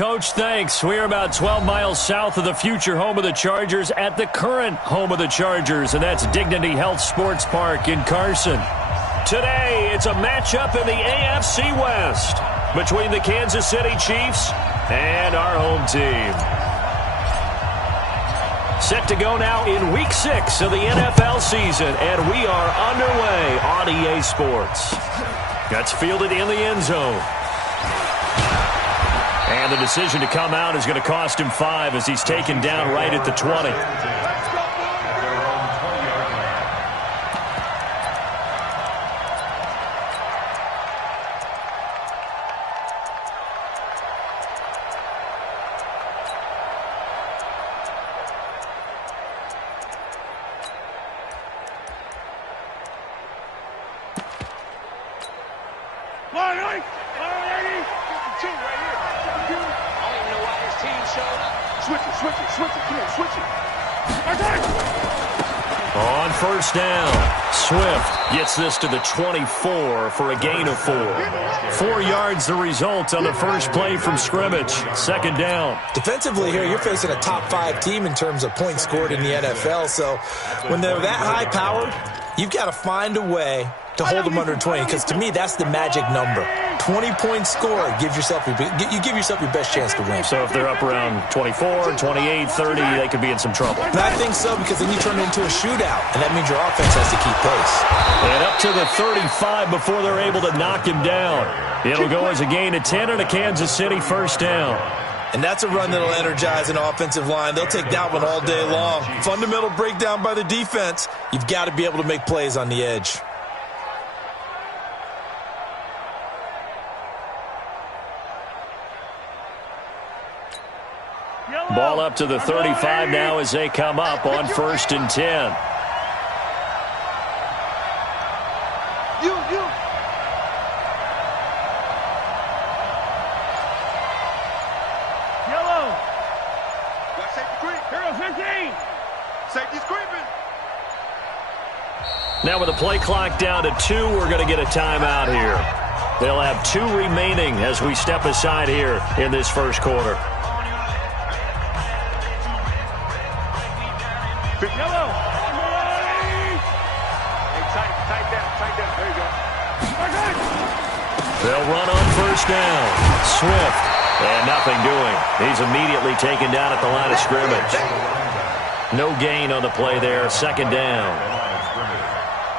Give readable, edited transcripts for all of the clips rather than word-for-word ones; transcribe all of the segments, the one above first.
Coach. Thanks. We're about 12 miles south of the future home of the Chargers at the current home of the Chargers, and that's Dignity Health Sports Park in Carson. Today, it's a matchup in the AFC West between the Kansas City Chiefs and our home team. Set to go now in Week 6 of the NFL season, and we are underway on EA Sports. That's fielded in the end zone. And the decision to come out is going to cost him 5 as he's taken down right at the 20. On first down, Swift gets this to the 24 for a gain of 4. 4 yards the result on the first play from scrimmage. Second down. Defensively here, you're facing a top 5 team in terms of points scored in the NFL. So when they're that high powered, you've got to find a way to hold them under 20, because to me, that's the magic number. 20 points scored, you give yourself your best chance to win. So if they're up around 24, 28, 30, they could be in some trouble. And I think so, because then you turn it into a shootout, and that means your offense has to keep pace. And up to the 35 before they're able to knock him down. It'll go as a gain of 10 and a Kansas City first down. And that's a run that'll energize an offensive line. They'll take that one all day long. Fundamental breakdown by the defense. You've got to be able to make plays on the edge. Ball up to the 35 now as they come up on first and 10. Yellow. Got safety creep. Hero 15. Safety's creeping. Now with the play clock down to 2, we're going to get a timeout here. They'll have 2 remaining as we step aside here in this first quarter. Yellow. Hey, tight down. There you go. They'll run on first down. Swift. And nothing doing. He's immediately taken down at the line of scrimmage. No gain on the play there. Second down.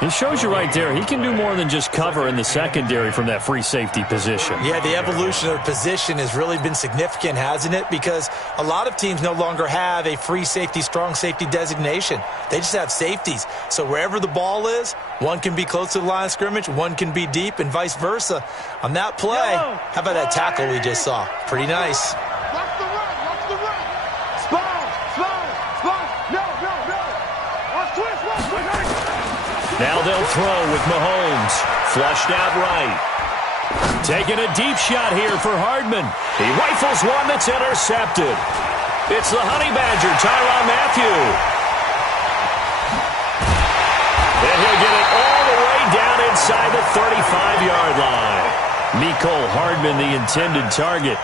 It shows you right there, he can do more than just cover in the secondary from that free safety position. Yeah, the evolution of position has really been significant, hasn't it? Because a lot of teams no longer have a free safety, strong safety designation. They just have safeties. So wherever the ball is, one can be close to the line of scrimmage, one can be deep, and vice versa. On that play, how about that tackle we just saw? Pretty nice. Watch the run. Spawn. No. Watch twist. Now they'll throw with Mahomes. Flushed out right. Taking a deep shot here for Hardman. He rifles one that's intercepted. It's the Honey Badger, Tyrann Mathieu. And he'll get it all the way down inside the 35-yard line. Mecole Hardman, the intended target.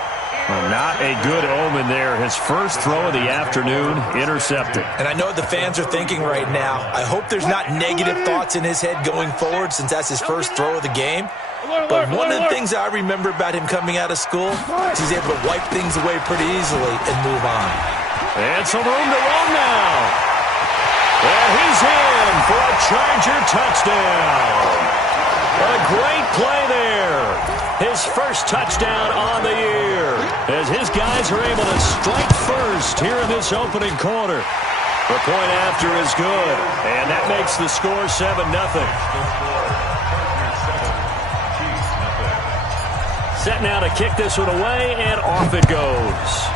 Well, not a good omen there. His first throw of the afternoon, intercepted. And I know what the fans are thinking right now. I hope there's not negative thoughts in his head going forward, since that's his first throw of the game. But one of the things I remember about him coming out of school is he's able to wipe things away pretty easily and move on. And some room to run now. And he's in for a Charger touchdown. A great play there. His first touchdown on the year, as his guys are able to strike first here in this opening quarter. The point after is good, and that makes the score 7-0. Set now to kick this one away, and off it goes.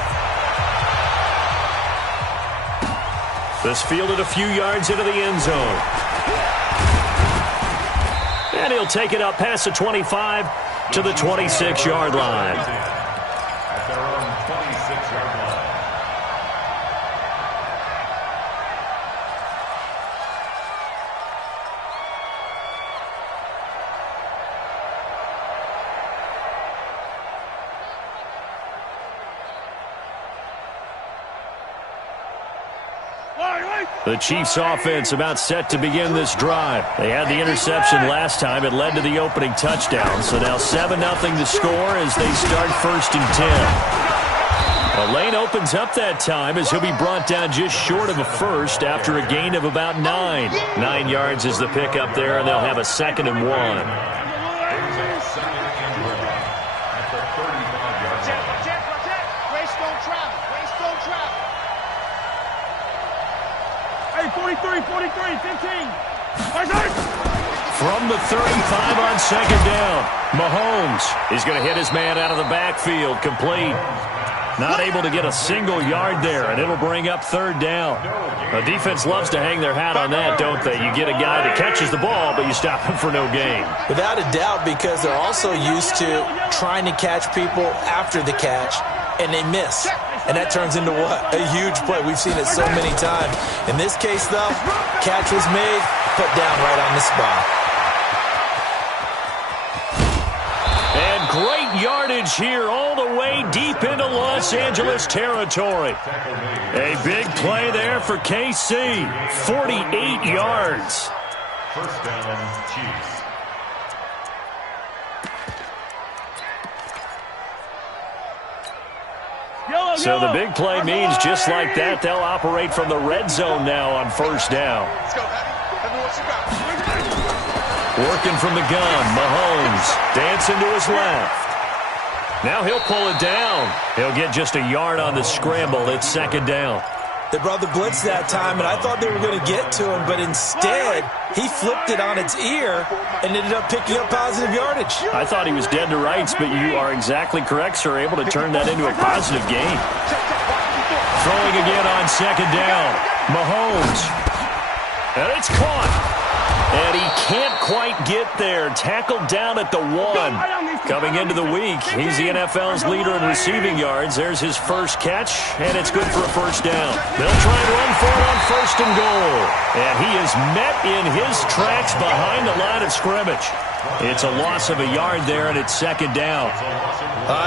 This fielded a few yards into the end zone. And he'll take it up past the 25 to the 26-yard line. At their own 26-yard line. The Chiefs offense about set to begin this drive. They had the interception last time. It led to the opening touchdown. So now 7-0 the score as they start 1st and 10. A lane opens up that time as he'll be brought down just short of a first after a gain of about 9. 9 yards is the pickup there, and they'll have a 2nd and 1. Hey, 43, 15. From the 35 on 2nd down, Mahomes is going to hit his man out of the backfield, complete. Not able to get a single yard there, and it'll bring up 3rd down. The defense loves to hang their hat on that, don't they? You get a guy that catches the ball, but you stop him for no gain. Without a doubt, because they're also used to trying to catch people after the catch, and they miss. And that turns into what? A huge play. We've seen it so many times. In this case, though, catch was made, put down right on the spot. And great yardage here all the way deep into Los Angeles territory. A big play there for KC. 48 yards. 1st down, Chiefs. So the big play means just like that, they'll operate from the red zone now on 1st down. Let's go, Have what you got. Working from the gun, Mahomes dancing to his left. Now he'll pull it down. He'll get just a yard on the scramble. It's 2nd down. They brought the blitz that time, and I thought they were going to get to him, but instead, he flipped it on its ear and ended up picking up positive yardage. I thought he was dead to rights, but you are exactly correct, sir. Able to turn that into a positive gain. Throwing again on 2nd down. Mahomes. And it's caught. And he can't quite get there. Tackled down at the 1. Coming into the week, he's the NFL's leader in receiving yards. There's his first catch, and it's good for a 1st down. They'll try and run for it on 1st and goal. And he is met in his tracks behind the line of scrimmage. It's a loss of a yard there, and it's 2nd down.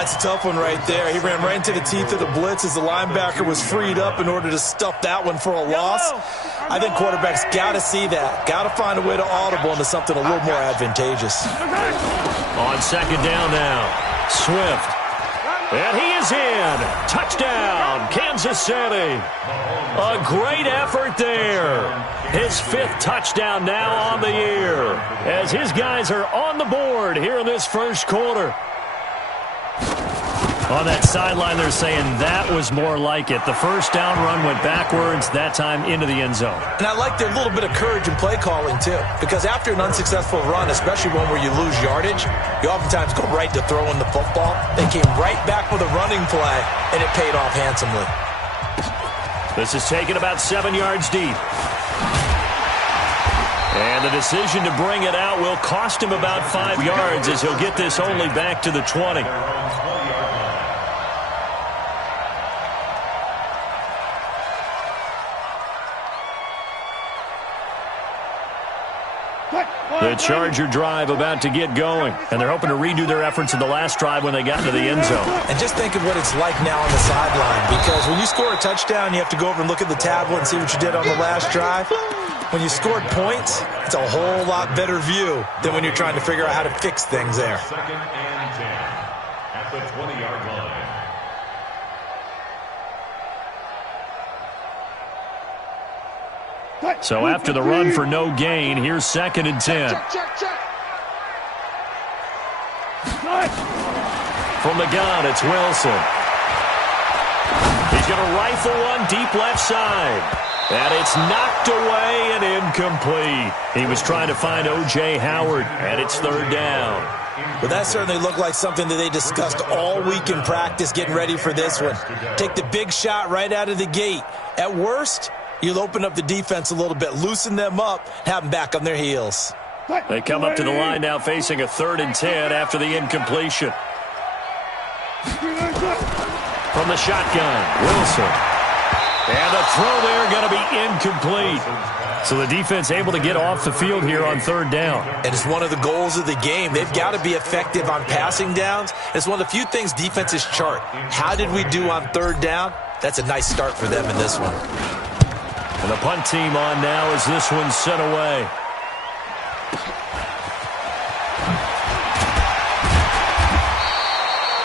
It's a tough one right there. He ran right into the teeth of the blitz as the linebacker was freed up in order to stuff that one for a loss. I think quarterbacks got to see that. Got to find a way to audible into something a little more advantageous. On 2nd down now, Swift. And he is in. Touchdown, Kansas City. A great effort there. His 5th touchdown now on the year as his guys are on the board here in this 1st quarter. On that sideline, they're saying that was more like it. The 1st down run went backwards, that time into the end zone. And I like their little bit of courage in play calling, too. Because after an unsuccessful run, especially one where you lose yardage, you oftentimes go right to throwing the football. They came right back with a running play, and it paid off handsomely. This is taken about 7 yards deep. And the decision to bring it out will cost him about 5 yards as he'll get this only back to the 20. The Charger drive about to get going, and they're hoping to redo their efforts in the last drive when they got into the end zone. And just think of what it's like now on the sideline, because when you score a touchdown, you have to go over and look at the tablet and see what you did on the last drive. When you scored points, it's a whole lot better view than when you're trying to figure out how to fix things there. 2nd and 10 at the 20-yard line. So after the run for no gain, here's 2nd and 10. From the gun, it's Wilson. He's going to rifle one deep left side. And it's knocked away and incomplete. He was trying to find O.J. Howard, and it's 3rd down. Well, that certainly looked like something that they discussed all week in practice getting ready for this one. Take the big shot right out of the gate. At worst, you'll open up the defense a little bit, loosen them up, have them back on their heels. They come up to the line now facing a 3rd and 10 after the incompletion. From the shotgun, Wilson. And the throw there going to be incomplete. So the defense able to get off the field here on 3rd down. And it's one of the goals of the game. They've got to be effective on passing downs. It's one of the few things defenses chart. How did we do on 3rd down? That's a nice start for them in this one. And the punt team on now as this one's sent away.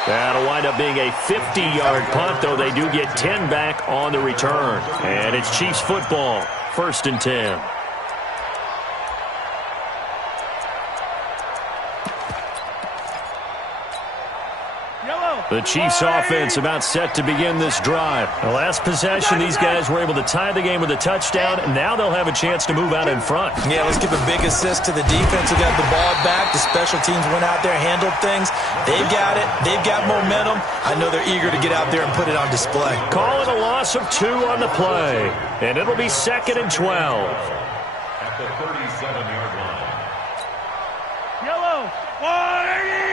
That'll wind up being a 50-yard punt, though they do get 10 back on the return. And it's Chiefs football, 1st and 10. The Chiefs offense about set to begin this drive. The last possession, these guys were able to tie the game with a touchdown, and now they'll have a chance to move out in front. Yeah, let's give a big assist to the defense who got the ball back. The special teams went out there, handled things. They've got it. They've got momentum. I know they're eager to get out there and put it on display. Call it a loss of 2 on the play, and it'll be 2nd and 12. At the 37-yard line. Yellow. 180.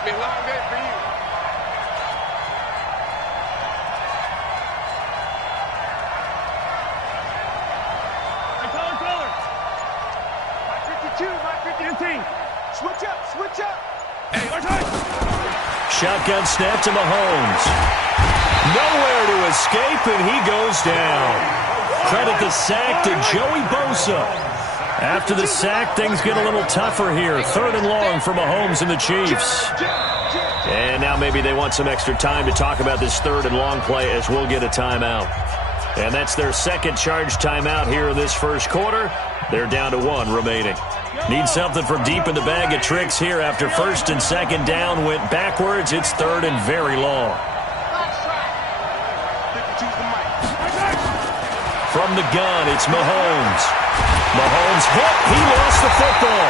Be a long day for you. Color. My 52, my 15. Switch up. Hey, our time. Shotgun snap to Mahomes. Nowhere to escape, and he goes down. Credit the sack to Joey Bosa. After the sack, things get a little tougher here. 3rd and long for Mahomes and the Chiefs. And now maybe they want some extra time to talk about this 3rd and long play as we'll get a timeout. And that's their 2nd charge timeout here in this 1st quarter. They're down to 1 remaining. Need something from deep in the bag of tricks here after 1st and 2nd down went backwards. It's 3rd and very long. From the gun, it's Mahomes. Mahomes hit. He lost the football.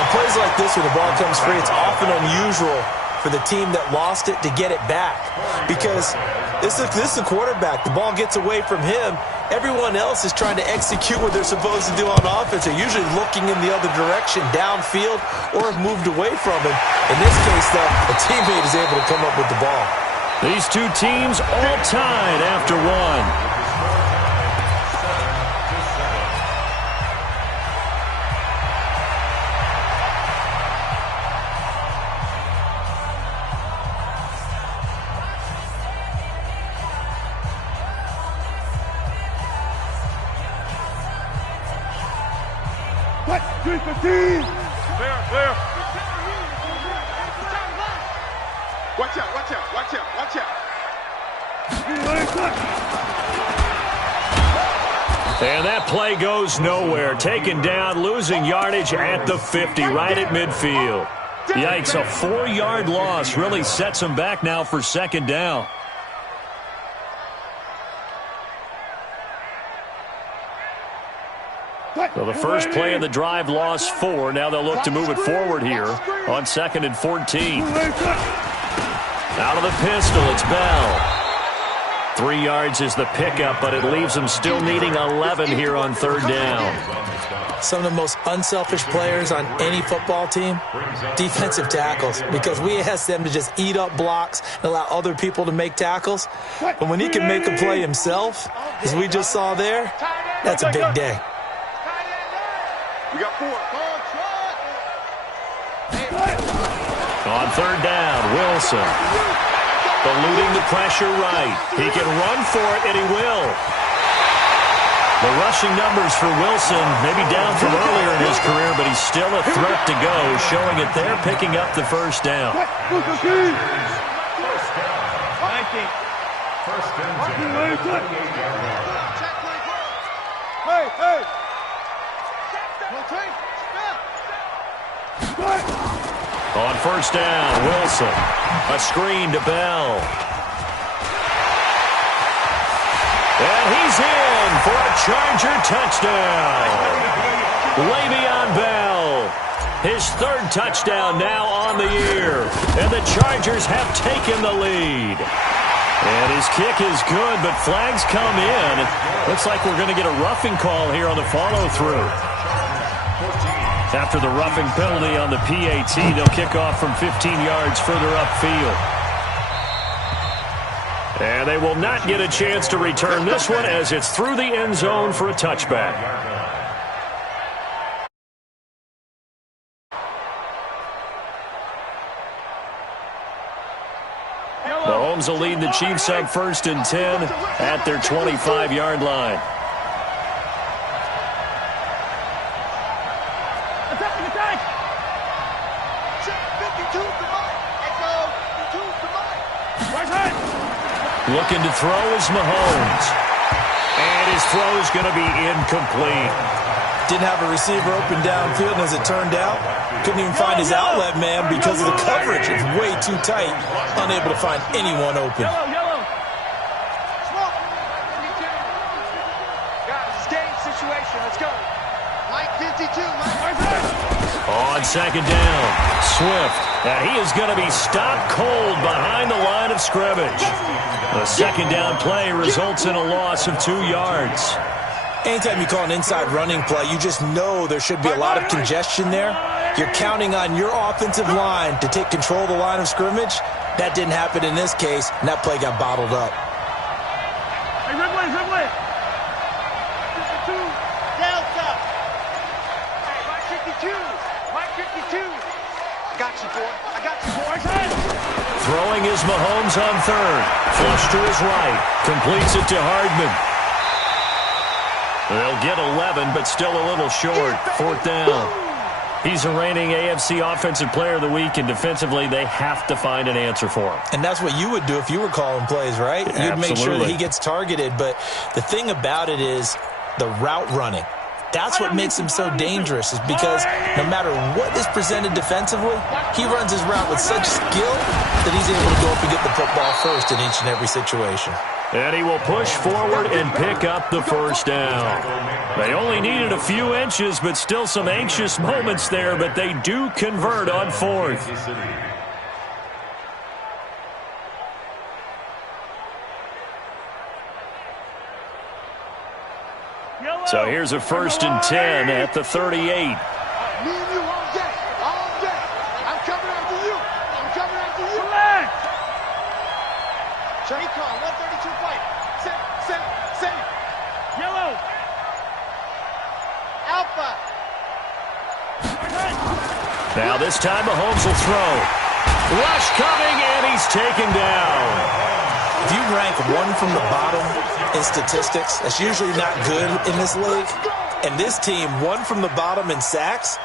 On plays like this where the ball comes free, it's often unusual for the team that lost it to get it back. Because this is a quarterback. The ball gets away from him. Everyone else is trying to execute what they're supposed to do on offense. They're usually looking in the other direction, downfield, or have moved away from him. In this case, though, a teammate is able to come up with the ball. These two teams all tied after 1. Clear. Watch out. And that play goes nowhere. Taken down, losing yardage at the 50, right at midfield. Yikes, a 4-yard loss really sets them back now for 2nd down. So the first play of the drive lost 4. Now they'll look to move it forward here on 2nd and 14. Out of the pistol, it's Bell. 3 yards is the pickup, but it leaves them still needing 11 here on 3rd down. Some of the most unselfish players on any football team, defensive tackles, because we ask them to just eat up blocks and allow other people to make tackles. But when he can make a play himself, as we just saw there, that's a big day. We got 4. On 3rd down, Wilson. Eluding the pressure right. He can run for it, and he will. The rushing numbers for Wilson maybe down from earlier in his career, but he's still a threat to go, showing it there, picking up the 1st down. First and 10. Hey. On 1st down, Wilson. A screen to Bell. And he's in for a Charger touchdown. Le'Veon Bell. His 3rd touchdown now on the year. And the Chargers have taken the lead. And his kick is good, but flags come in. Looks like we're going to get a roughing call here on the follow-through. After the roughing penalty on the PAT, they'll kick off from 15 yards further upfield. And they will not get a chance to return this one as it's through the end zone for a touchback. Mahomes will lead the Chiefs up 1st and 10 at their 25-yard line. Looking to throw is Mahomes. And his throw is going to be incomplete. Didn't have a receiver open downfield, and as it turned out, couldn't even find his outlet man because of the coverage. It's way too tight, unable to find anyone open. Yellow. Guys, it's game situation. Let's go. Mike 52. On 2nd down, Swift. And he is going to be stopped cold behind the line of scrimmage. The 2nd down play results in a loss of 2 yards. Anytime you call an inside running play, you just know there should be a lot of congestion there. You're counting on your offensive line to take control of the line of scrimmage. That didn't happen in this case, and that play got bottled up. Hey, Ridley. 52. Delta. Hey, Mike 52. I got you, boy. Throwing is Mahomes on 3rd. Flush to his right. Completes it to Hardman. They'll get 11, but still a little short. 4th down. He's the reigning AFC Offensive Player of the Week, and defensively, they have to find an answer for him. And that's what you would do if you were calling plays, right? You'd make sure that he gets targeted. But the thing about it is the route running. That's what makes him so dangerous, is because no matter what is presented defensively, he runs his route with such skill that he's able to go up and get the football first in each and every situation. And he will push forward and pick up the 1st down. They only needed a few inches, but still some anxious moments there, but they do convert on 4th. So here's a 1st and 10 at the 38. Me and you all day. I'm coming after you. Johnny Carr, 132 fight. Set. Yellow. Alpha. Now this time Mahomes will throw. Rush coming, and he's taken down. If you rank one from the bottom in statistics, that's usually not good in this league. And this team, one from the bottom in sacks,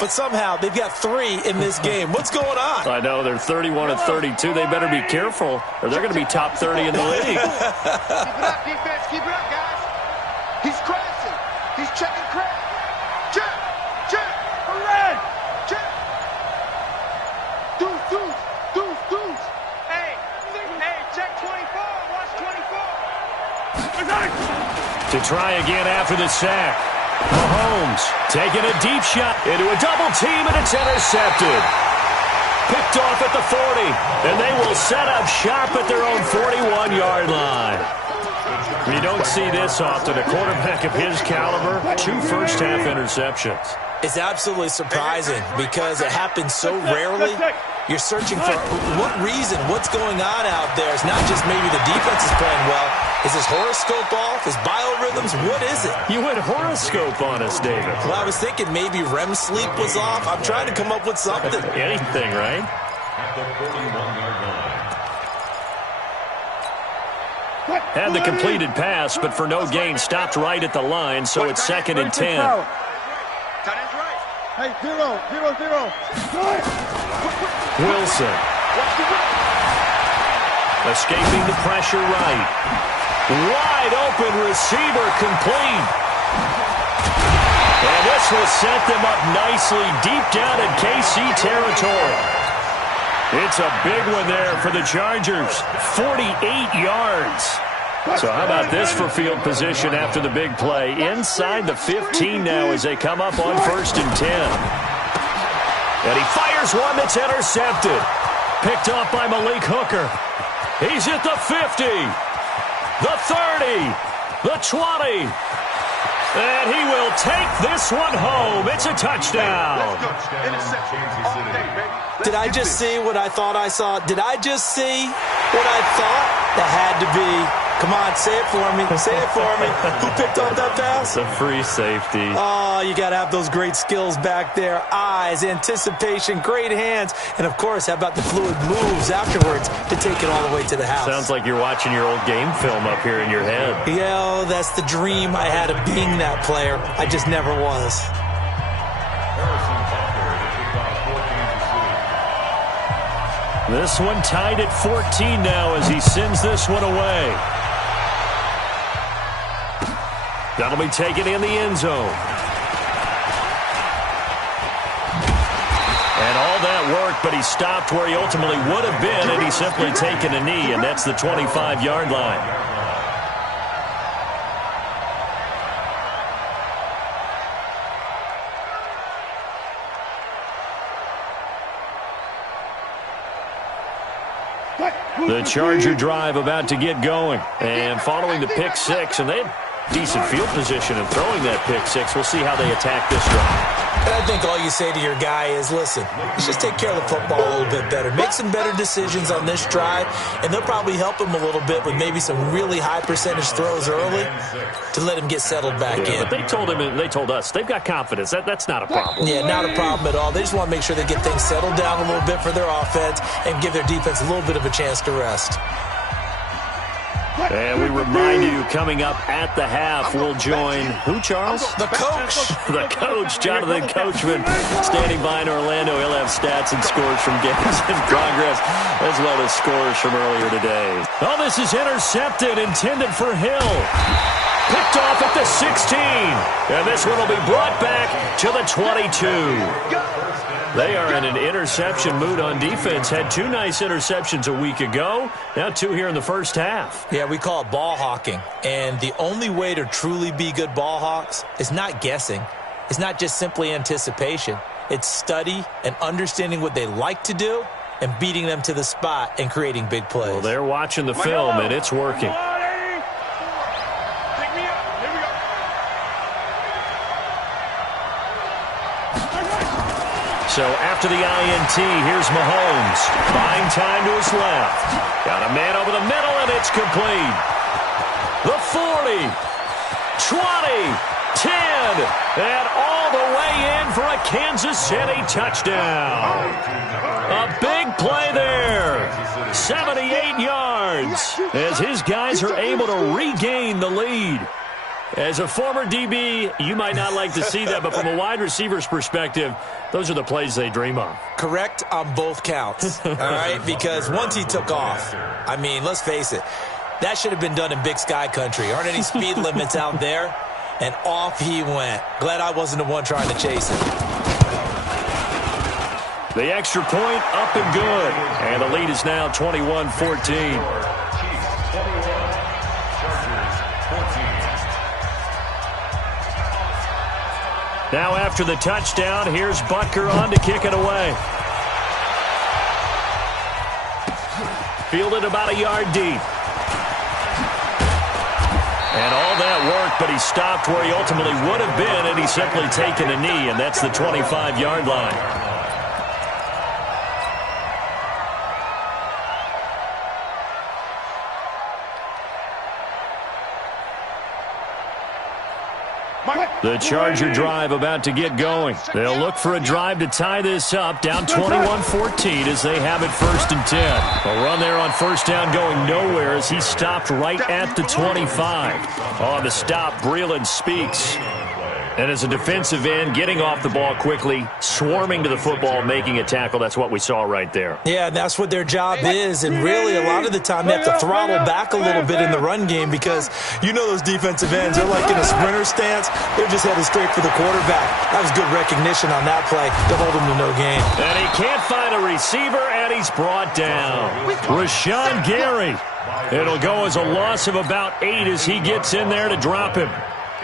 but somehow they've got 3 in this game. What's going on? I know, they're 31 and 32. They better be careful, or they're going to be top 30 in the league. Keep it up, defense. Keep it up, guys. He's crashing. He's checking crash. Check. Red. Check. Deuce. Hey, check 24. Watch 24. To try again after the sack. Mahomes taking a deep shot into a double team, and it's intercepted. Picked off at the 40, and they will set up shop at their own 41-yard line. You don't see this often. A quarterback of his caliber, 2 first-half interceptions. It's absolutely surprising because it happens so rarely. You're searching for what reason, what's going on out there. It's not just maybe the defense is playing well. Is his horoscope off? His biorhythms? What is it? You went horoscope on us, David. Well, I was thinking maybe REM sleep was off. I'm trying to come up with something. Anything, right? At the 41-yard line. Had the completed pass, but for no gain, stopped right at the line, so it's 2nd and 10. Tight end's right. Hey, 0. Wilson. Escaping the pressure right. Wide open receiver complete. And this will set them up nicely deep down in KC territory. It's a big one there for the Chargers. 48 yards. So how about this for field position after the big play? Inside the 15 now as they come up on 1st and 10. And he fires one that's intercepted. Picked off by Malik Hooker. He's at the 50, the 30, the 20. And he will take this one home. It's a touchdown. Did I just see what I thought I saw? Did I just see what I thought? That had to be Come on, say it for me. Say it for me. Who picked off that pass? The free safety. Oh, you got to have those great skills back there. Eyes, anticipation, great hands, and, of course, how about the fluid moves afterwards to take it all the way to the house? Sounds like you're watching your old game film up here in your head. Yeah, that's the dream I had of being that player. I just never was. This one tied at 14 now as he sends this one away. That'll be taken in the end zone. And all that work, but he stopped where he ultimately would have been, and he's simply taken a knee, and that's the 25-yard line. The Charger drive about to get going. And following the pick six, and they had decent field position in throwing that pick six. We'll see how they attack this drive. And I think all you say to your guy is, listen, let's just take care of the football a little bit better. Make some better decisions on this drive, and they'll probably help him a little bit with maybe some really high percentage throws early to let him get settled back in. But they told him, and they told us, they've got confidence. That's not a problem. Yeah, not a problem at all. They just want to make sure they get things settled down a little bit for their offense and give their defense a little bit of a chance to rest. And we remind you, coming up at the half, we'll join who, Charles? The coach. The coach, Jonathan Coachman, standing by in Orlando. He'll have stats and scores from games in progress, as well as scores from earlier today. Oh, this is intercepted, intended for Hill. Picked off at the 16. And this one will be brought back to the 22. They are in an interception mood on defense. Had two nice interceptions a week ago. Now two here in the first half. Yeah, we call it ball hawking. And the only way to truly be good ball hawks is not guessing. It's not just simply anticipation. It's study and understanding what they like to do and beating them to the spot and creating big plays. Well, they're watching the film, and it's working. So after the INT, here's Mahomes. Buying time to his left. Got a man over the middle, and it's complete. The 40, 20, 10, and all the way in for a Kansas City touchdown. A big play there. 78 yards as his guys are able to regain the lead. As a former DB, you might not like to see that, but from a wide receiver's perspective, those are the plays they dream of. Correct on both counts, all right? Because once he took off, I mean, let's face it, that should have been done in Big Sky country. Aren't any speed limits out there? And off he went. Glad I wasn't the one trying to chase him. The extra point up and good. And the lead is now 21-14. Now after the touchdown, here's Butker on to kick it away. Fielded about a yard deep. And all that work, but he stopped where he ultimately would have been, and he's simply taken a knee, and that's the 25-yard line. The Charger drive about to get going. They'll look for a drive to tie this up, down 21-14 as they have it 1st and 10. A run there on first down going nowhere as he stopped right at the 25. On the stop, Breeland speaks. And as a defensive end, getting off the ball quickly, swarming to the football, making a tackle, that's what we saw right there. Yeah, that's what their job is, and really a lot of the time they have to throttle back a little bit in the run game because you know those defensive ends, they're like in a sprinter stance. They're just headed straight for the quarterback. That was good recognition on that play to hold him to no gain. And he can't find a receiver, and he's brought down. Rashawn Gary. It'll go as a loss of about 8 as he gets in there to drop him.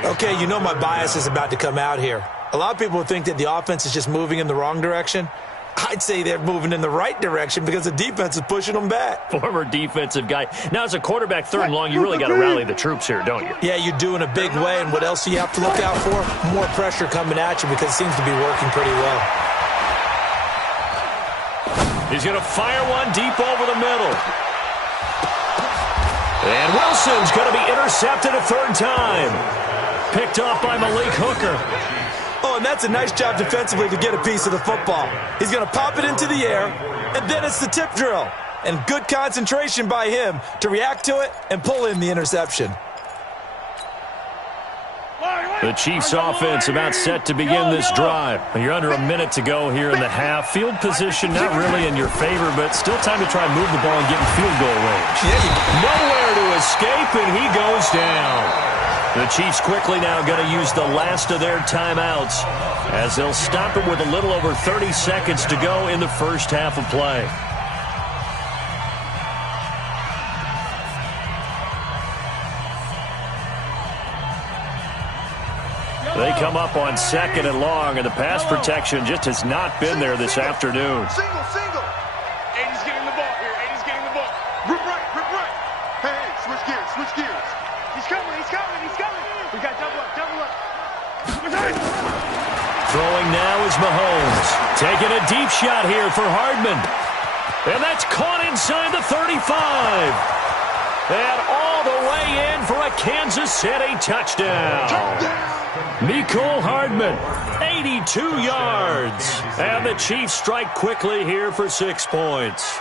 Okay, you know my bias is about to come out here. A lot of people think that the offense is just moving in the wrong direction. I'd say they're moving in the right direction because the defense is pushing them back. Former defensive guy. Now, as a quarterback, 3rd and long, you really got to rally the troops here, don't you? Yeah, you do in a big way. And what else do you have to look out for? More pressure coming at you because it seems to be working pretty well. He's going to fire one deep over the middle. And Wilson's going to be intercepted a third time. Picked off by Malik Hooker. Oh, and that's a nice job defensively to get a piece of the football. He's going to pop it into the air, and then it's the tip drill. And good concentration by him to react to it and pull in the interception. The Chiefs offense about set to begin this drive. You're under a minute to go here in the half. Field position not really in your favor, but still time to try and move the ball and get in field goal range. Nowhere to escape, and he goes down. The Chiefs quickly now going to use the last of their timeouts as they'll stop it with a little over 30 seconds to go in the first half of play. They come up on 2nd and long, and the pass protection just has not been there this afternoon. Single. 80's getting the ball here. 80's getting the ball. Rip right. Hey, switch gears. He's coming. We got double up. Throwing now is Mahomes. Taking a deep shot here for Hardman. And that's caught inside the 35. And all the way in for a Kansas City touchdown. Mecole Hardman, 82 yards. And the Chiefs strike quickly here for 6 points.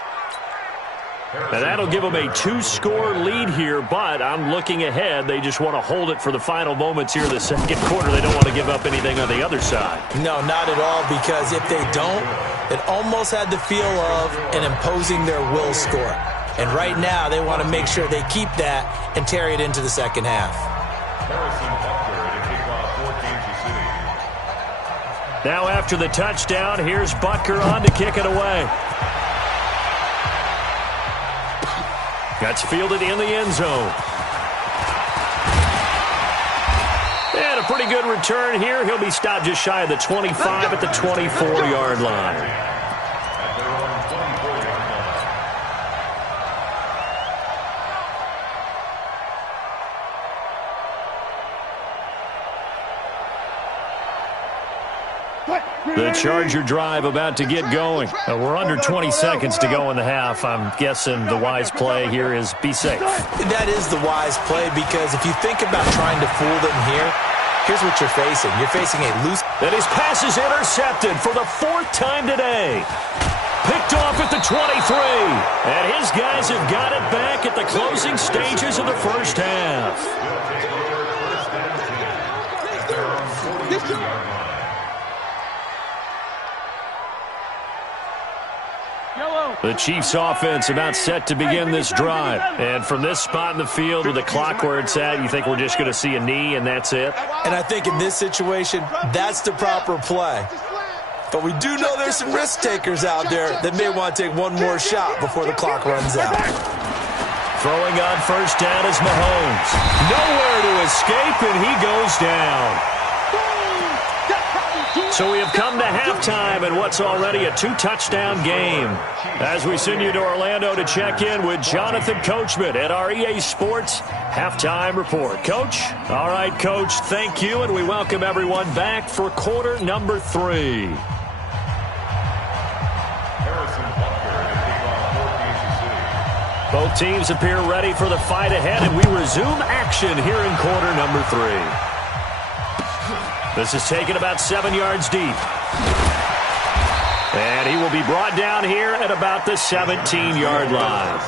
And that'll give them a 2-score lead here, but I'm looking ahead. They just want to hold it for the final moments here in the second quarter. They don't want to give up anything on the other side. No, not at all, because if they don't, it almost had the feel of an imposing their will score. And right now, they want to make sure they keep that and carry it into the second half. Now after the touchdown, here's Butker on to kick it away. That's fielded in the end zone. And a pretty good return here. He'll be stopped just shy of the 25 at the 24-yard line. The Charger drive about to get going. We're under 20 seconds to go in the half. I'm guessing the wise play here is be safe. That is the wise play, because if you think about trying to fool them here, here's what you're facing. You're facing a loose... And his pass is intercepted for the 4th time today. Picked off at the 23. And his guys have got it back at the closing stages of the first half. The Chiefs offense about set to begin this drive. And from this spot in the field with the clock where it's at, you think we're just going to see a knee and that's it? And I think in this situation, that's the proper play. But we do know there's some risk takers out there that may want to take one more shot before the clock runs out. Throwing on first down is Mahomes. Nowhere to escape, and he goes down. So we have come to halftime in what's already a 2-touchdown game. As we send you to Orlando to check in with Jonathan Coachman at our EA Sports Halftime Report. Coach? All right, Coach, thank you, and we welcome everyone back for quarter number 3. Both teams appear ready for the fight ahead, and we resume action here in quarter number 3. This is taken about 7 yards deep. And he will be brought down here at about the 17-yard line.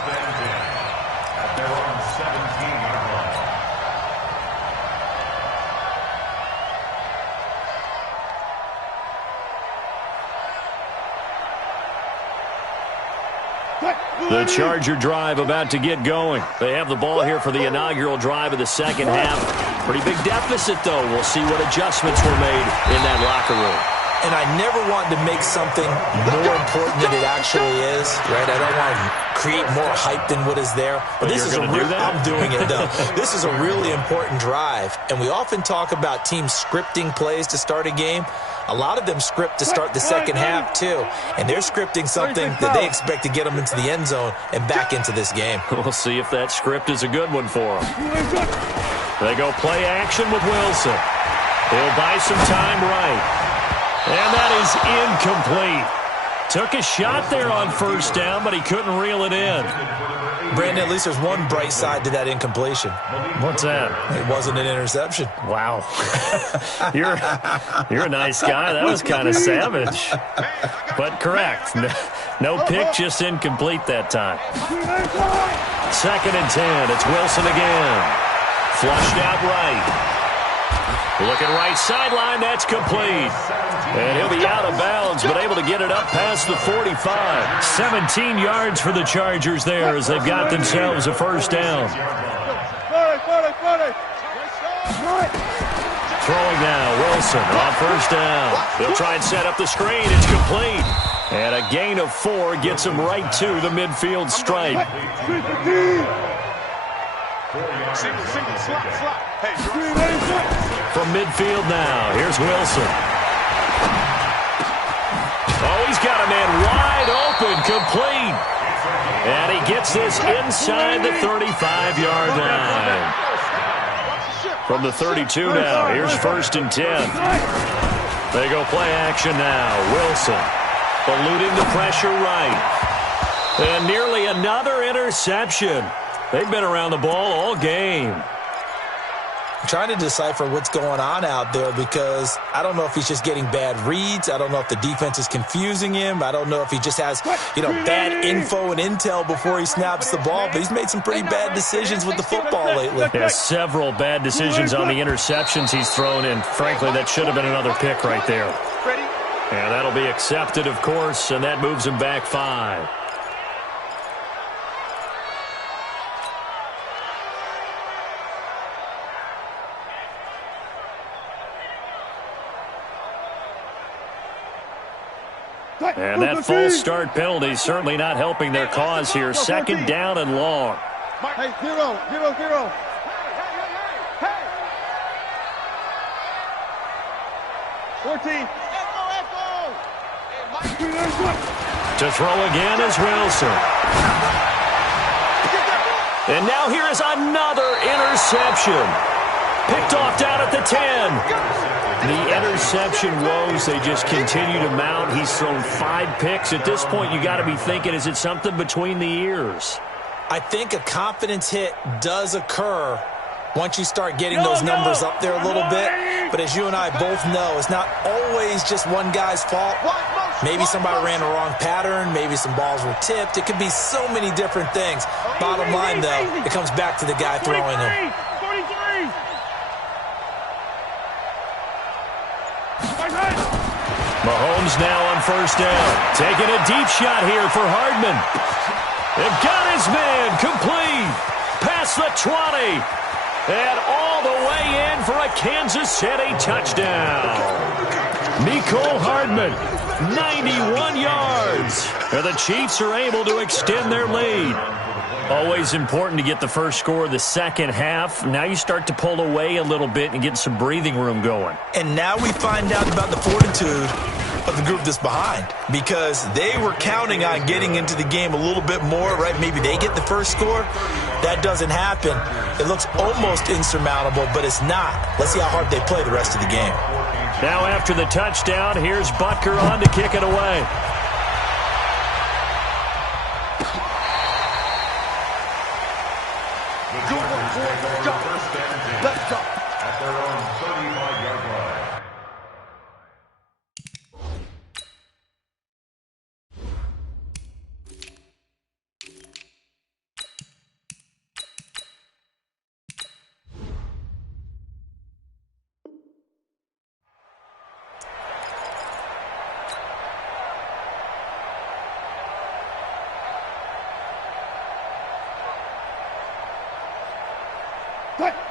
The Charger drive about to get going. They have the ball here for the inaugural drive of the second half. Pretty big deficit, though. We'll see what adjustments were made in that locker room. And I never want to make something more important than it actually is, right? I don't want to create more hype than what is there. But this is I'm doing it, though. This is a really important drive. And we often talk about teams scripting plays to start a game. A lot of them script to start the second half, too. And they're scripting something that they expect to get them into the end zone and back into this game. We'll see if that script is a good one for them. They go play action with Wilson. He'll buy some time right. And that is incomplete. Took a shot there on first down, but he couldn't reel it in. Brandon, at least there's one bright side to that incompletion. What's that? It wasn't an interception. Wow. You're a nice guy. That was kind of savage. But correct. No pick, just incomplete that time. 2nd and 10. It's Wilson again. Flushed out right. Looking right sideline. That's complete. And he'll be out of bounds, but able to get it up past the 45. 17 yards for the Chargers there as they've got themselves a first down. Throwing now, Wilson on first down. They'll try and set up the screen. It's complete. And a gain of 4 gets him right to the midfield stripe. Single, slot. Hey, From midfield now, here's Wilson. Oh, he's got a man wide open, complete. And he gets this inside the 35-yard line. From the 32 now, here's 1st and 10. They go play action now. Wilson eluding the pressure right. And nearly another interception. They've been around the ball all game. I'm trying to decipher what's going on out there because I don't know if he's just getting bad reads. I don't know if the defense is confusing him. I don't know if he just has, bad info and intel before he snaps the ball. But he's made some pretty bad decisions with the football lately. Yeah, several bad decisions on the interceptions he's thrown in. Frankly, that should have been another pick right there. And that'll be accepted, of course, and that moves him back 5. And that false start penalty is certainly not helping their cause here. 2nd down and long. Hey, zero. 14. To throw again is Wilson. And now here is another interception. Picked off down at the 10. The interception woes, they just continue to mount. He's thrown 5 picks. At this point, you got to be thinking, is it something between the ears? I think a confidence hit does occur once you start getting those numbers up there a little bit. But as you and I both know, it's not always just one guy's fault. Maybe somebody ran a wrong pattern. Maybe some balls were tipped. It could be so many different things. Bottom line, though, it comes back to the guy throwing them. Mahomes now on first down. Taking a deep shot here for Hardman. They've got his man complete. Past the 20. And all the way in for a Kansas City touchdown. Mecole Hardman, 91 yards. And the Chiefs are able to extend their lead. Always important to get the first score of the second half. Now you start to pull away a little bit and get some breathing room going. And now we find out about the fortitude of the group that's behind, because they were counting on getting into the game a little bit more, right? Maybe they get the first score. That doesn't happen. It looks almost insurmountable, but it's not. Let's see how hard they play the rest of the game. Now after the touchdown, here's Butker on to kick it away. Let's go. At their own 35-yard line.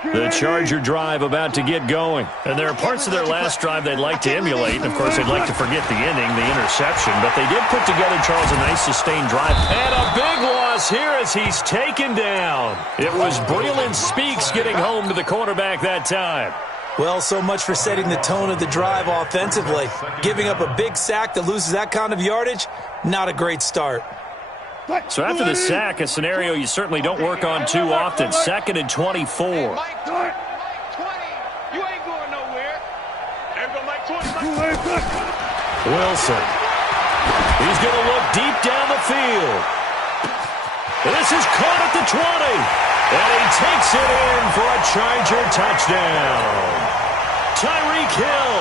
The Charger drive about to get going. And there are parts of their last drive they'd like to emulate. And, of course, they'd like to forget the inning, the interception. But they did put together, Charles, a nice sustained drive. And a big loss here as he's taken down. It was Breeland Speaks getting home to the quarterback that time. Well, so much for setting the tone of the drive offensively. Giving up a big sack that loses that kind of yardage, not a great start. So after the sack, a scenario you certainly don't work on too often. 2nd and 24. Mike 20. You ain't going nowhere. There go Mike 20. Wilson. He's going to look deep down the field. This is caught at the 20. And he takes it in for a Charger touchdown. Tyreek Hill,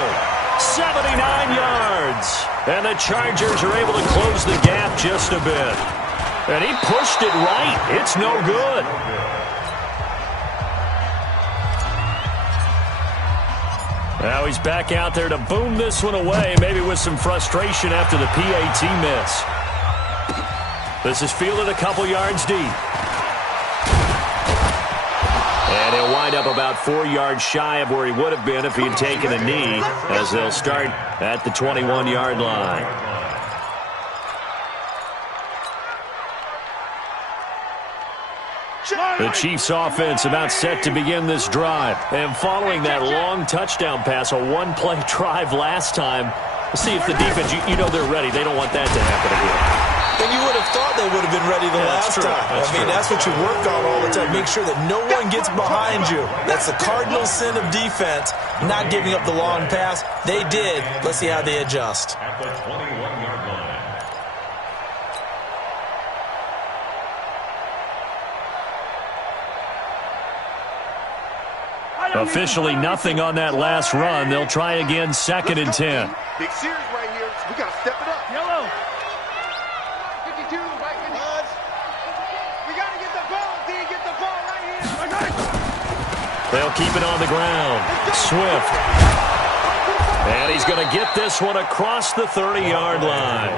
79 yards. And the Chargers are able to close the gap just a bit. And he pushed it right. It's no good. Now he's back out there to boom this one away, maybe with some frustration after the PAT miss. This is fielded a couple yards deep. And he'll wind up about 4 yards shy of where he would have been if he had taken a knee, as they'll start at the 21-yard line. The Chiefs offense about set to begin this drive. And following that long touchdown pass, a one-play drive last time, we'll see if the defense, you know they're ready. They don't want that to happen again. And you would have thought they would have been ready the last time. That's what you work on all the time. Make sure that no one gets behind you. That's the cardinal sin of defense, not giving up the long pass. They did. Let's see how they adjust. At the 21-yard line. Officially nothing on that last run. They'll try again, 2nd and 10. Big series right here. We got to step it up. Yellow. 52, right in the We got to get the ball. D, get the ball right here. They'll keep it on the ground. Swift. And he's going to get this one across the 30-yard line.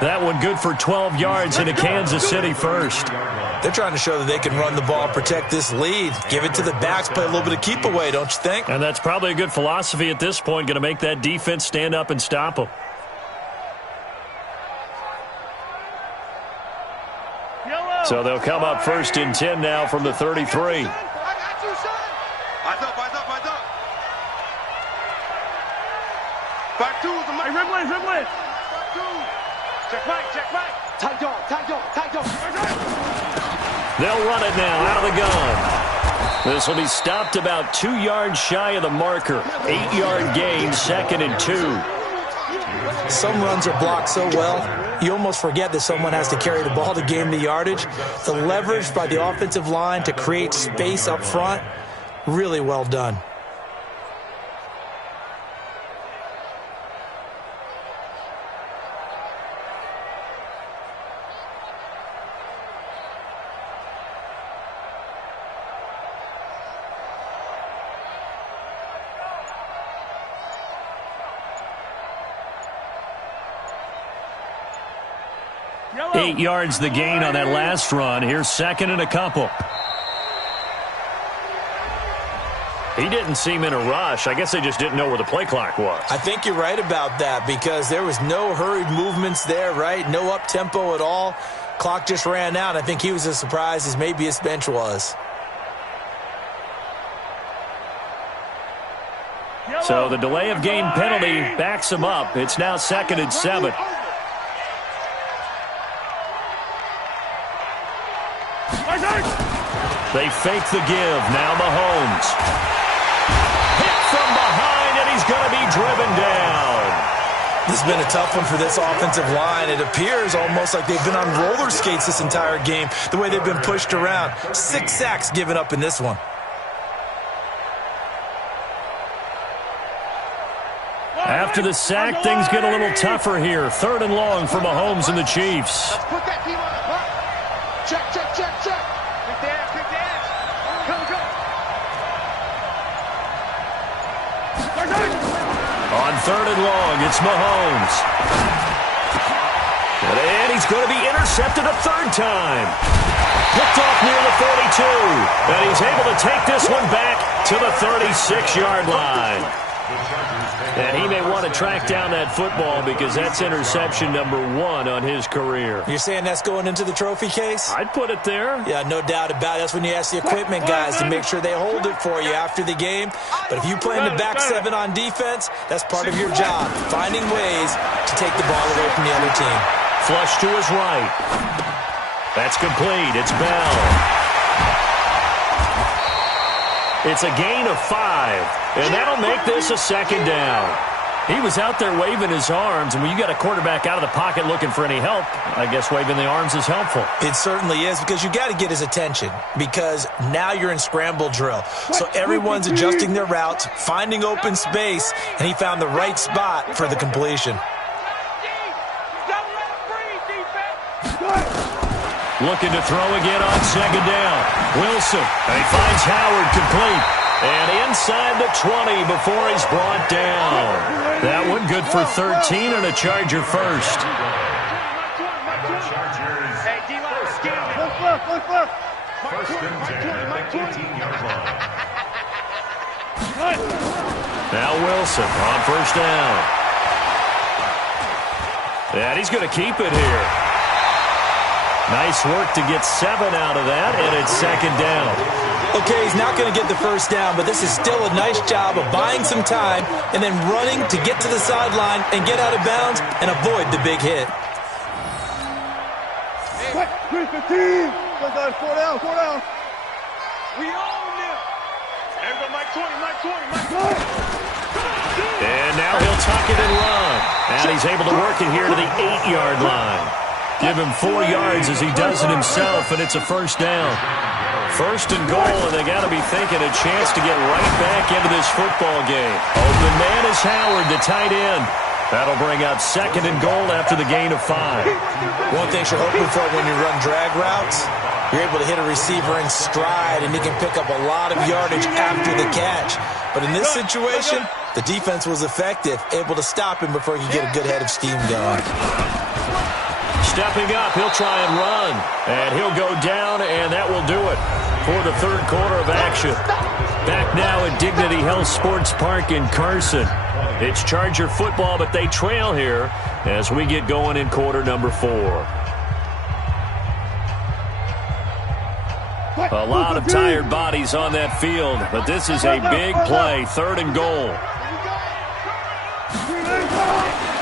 That one good for 12 yards into Kansas City first. They're trying to show that they can run the ball, protect this lead. Give it to the backs, play a little bit of keep away, don't you think? And that's probably a good philosophy at this point, going to make that defense stand up and stop them. So they'll come up 1st and 10 now from the 33. I got you, son. Eyes up, eyes up, eyes up. Back two is the mic. Rimley. Back two. Check right. Tight dog. They'll run it now out of the gun. This will be stopped about 2 yards shy of the marker. 8-yard gain, 2nd and 2. Some runs are blocked so well, you almost forget that someone has to carry the ball to gain the yardage. The leverage by the offensive line to create space up front, really well done. Yellow. 8 yards the gain on that last run. Here's 2nd and a couple. He didn't seem in a rush. I guess they just didn't know where the play clock was. I think you're right about that because there was no hurried movements there, right? No up-tempo at all. Clock just ran out. I think he was as surprised as maybe his bench was. So the delay of game penalty backs him up. It's now 2nd and 7. They fake the give. Now Mahomes. Hit from behind, and he's going to be driven down. This has been a tough one for this offensive line. It appears almost like they've been on roller skates this entire game, the way they've been pushed around. 6 sacks given up in this one. After the sack, things get a little tougher here. 3rd and long for Mahomes and the Chiefs. Let's put that team on the clock. Check. Pick the edge. Go. On 3rd and long, it's Mahomes. And he's going to be intercepted a 3rd time. Picked off near the 42. And he's able to take this one back to the 36-yard line. And he may want to track down that football because that's interception number 1 on his career. You're saying that's going into the trophy case? I'd put it there. Yeah, no doubt about it. That's when you ask the equipment guys to make sure they hold it for you after the game. But if you play in the back 7 on defense, that's part of your job, finding ways to take the ball away from the other team. Flush to his right. That's complete. It's Bell. It's a gain of 5, and that'll make this a 2nd down. He was out there waving his arms, and when you got a quarterback out of the pocket looking for any help, I guess waving the arms is helpful. It certainly is, because you got to get his attention, because now you're in scramble drill. So everyone's adjusting their routes, finding open space, and he found the right spot for the completion. Looking to throw again on second down. Wilson, and he finds Howard complete. And inside the 20 before he's brought down. That one good for 13 and a Charger first. Hey, D-line, skin him. First and 10 at the 18-yard line. Now Wilson on first down. And he's going to keep it here. Nice work to get 7 out of that, and it's second down. Okay, he's not going to get the first down, but this is still a nice job of buying some time and then running to get to the sideline and get out of bounds and avoid the big hit. We own them. Everybody, Mike 20, Mike 20, Mike 20. And now he'll tuck it and run. And he's able to work it here to the 8-yard line. Give him 4 yards as he does it himself, and it's a first down. First and goal, and they got to be thinking a chance to get right back into this football game. Open man is Howard, the tight end. That'll bring out second and goal after the gain of 5. One thing you're hoping for when you run drag routes, you're able to hit a receiver in stride, and he can pick up a lot of yardage after the catch. But in this situation, the defense was effective, able to stop him before he could get a good head of steam going. Stepping up, he'll try and run. And he'll go down, and that will do it for the third quarter of action. Back now at Dignity Health Sports Park in Carson. It's Charger football, but they trail here as we get going in quarter number 4. A lot of tired bodies on that field, but this is a big play, third and goal.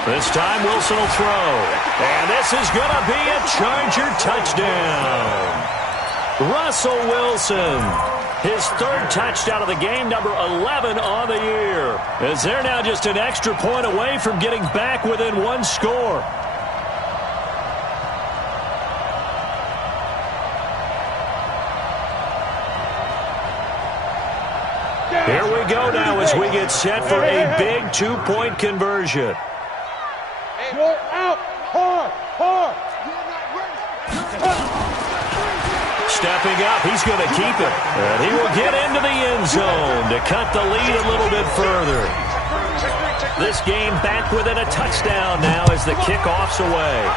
This time Wilson will throw. And this is going to be a Charger touchdown. Russell Wilson, his third touchdown of the game, number 11 on the year. As they're now just an extra point away from getting back within 1 score. Here we go now as we get set for a big 2-point conversion. Stepping up, he's going to keep it. And he will get into the end zone to cut the lead a little bit further. This game back within a touchdown now as the kickoff's away.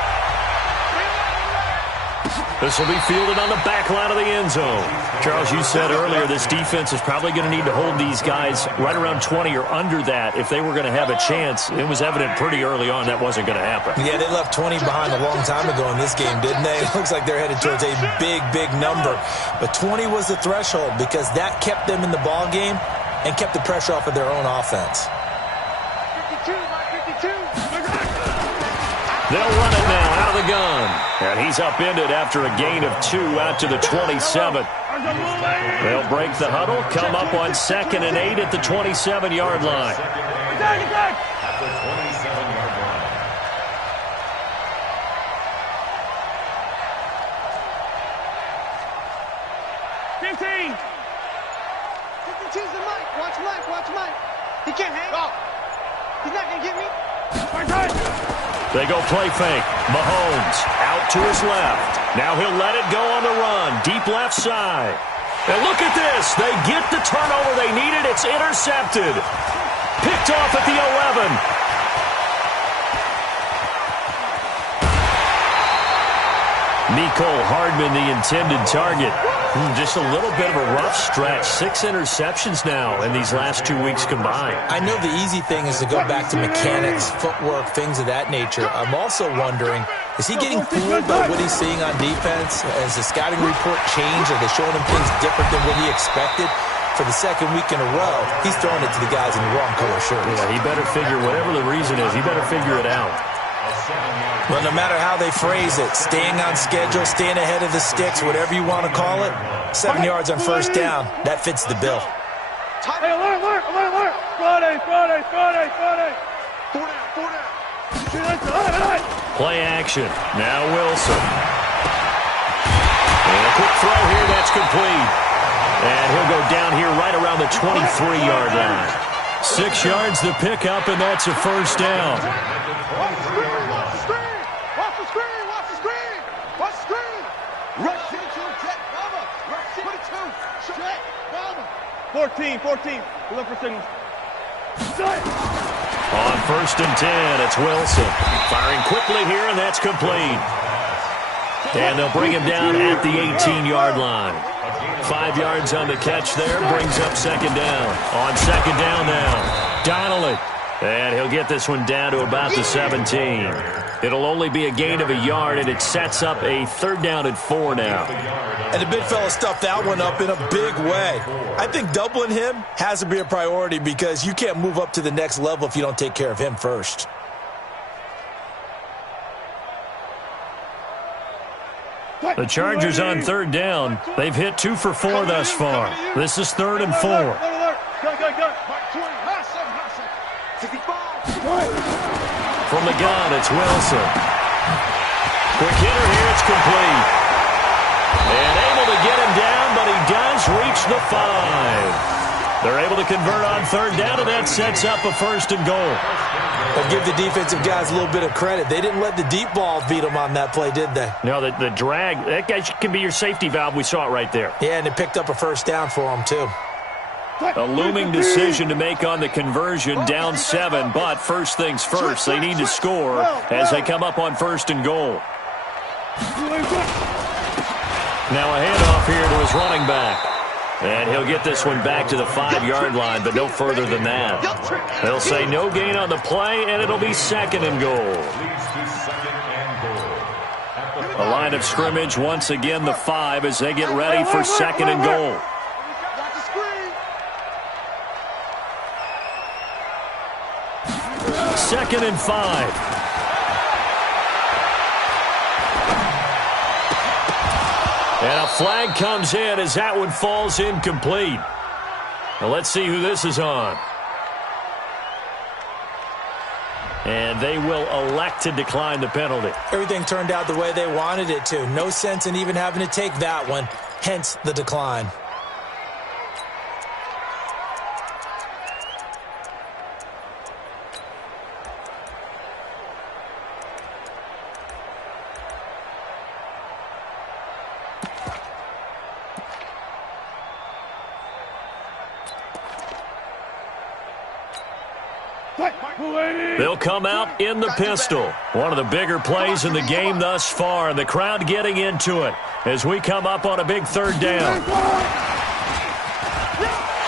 This will be fielded on the back line of the end zone. Charles, you said earlier this defense is probably going to need to hold these guys right around 20 or under that if they were going to have a chance. It was evident pretty early on that wasn't going to happen. Yeah, they left 20 behind a long time ago in this game, didn't they? It looks like they're headed towards a big, big number. But 20 was the threshold because that kept them in the ball game and kept the pressure off of their own offense. 52, Mike 52. They'll run it now out of the gun. And he's upended after a gain of 2 out to the 27. They'll break the huddle, come up on 2nd and 8 at the 27-yard line. At the 27-yard line. 15. 52's the Mike. Watch Mike. Watch Mike. He can't hang. Oh. He's not going to get me. They go play fake. Mahomes out to his left. Now he'll let it go on the run. Deep left side. And look at this. They get the turnover they needed. It's intercepted. Picked off at the 11. Mecole Hardman, the intended target. Just a little bit of a rough stretch. 6 interceptions now in these last 2 weeks combined. I know the easy thing is to go back to mechanics, footwork, things of that nature. I'm also wondering, is he getting fooled by what he's seeing on defense? Has the scouting report changed? Are they showing him things different than what he expected? For the second week in a row, he's throwing it to the guys in the wrong color shirts. Yeah, he better figure, whatever the reason is, he better figure it out. Well, no matter how they phrase it, staying on schedule, staying ahead of the sticks, whatever you want to call it, 7 yards on first down, that fits the bill. Hey, alert. Friday. Four down, four down. Play action. Now Wilson. And a quick throw here. That's complete. And he'll go down here right around the 23-yard line. 6 yards the pickup, and that's a first down. Watch the screen, watch the screen. Watch the screen, watch the screen. Watch the screen. Rush 22, check, Bama. Rush 22, check, Bama. 14. We look for signals. On first and 10, it's Wilson. Firing quickly here, and that's complete. And they'll bring him down at the 18-yard line. 5 yards on the catch there, brings up second down. On second down now, Donnelly. And he'll get this one down to about the 17. It'll only be a gain of a yard, and it sets up a third down and 4 now. And the big fella stuffed that one up in a big way. I think doubling him has to be a priority because you can't move up to the next level if you don't take care of him first. The Chargers on third down. They've hit 2 for 4 thus far. This is 3rd and 4. Go. From the gun, it's Wilson. Quick hitter here, it's complete. And able to get him down, but he does reach the 5. They're able to convert on third down, and that sets up a first and goal. But give the defensive guys a little bit of credit. They didn't let the deep ball beat them on that play, did they? No, the drag, that guy can be your safety valve. We saw it right there. Yeah, and it picked up a first down for them, too. A looming decision to make on the conversion, down 7, but first things first, they need to score as they come up on first and goal. Now a handoff here to his running back. And he'll get this one back to the 5-yard line, but no further than that. They'll say no gain on the play, and it'll be second and goal. The line of scrimmage, once again, the 5 as they get ready for second and goal. Second and 5. And a flag comes in as that one falls incomplete. Now let's see who this is on. And they will elect to decline the penalty. Everything turned out the way they wanted it to. No sense in even having to take that one, hence the decline. They'll come out in the pistol. One of the bigger plays in the game thus far, and the crowd getting into it as we come up on a big third down.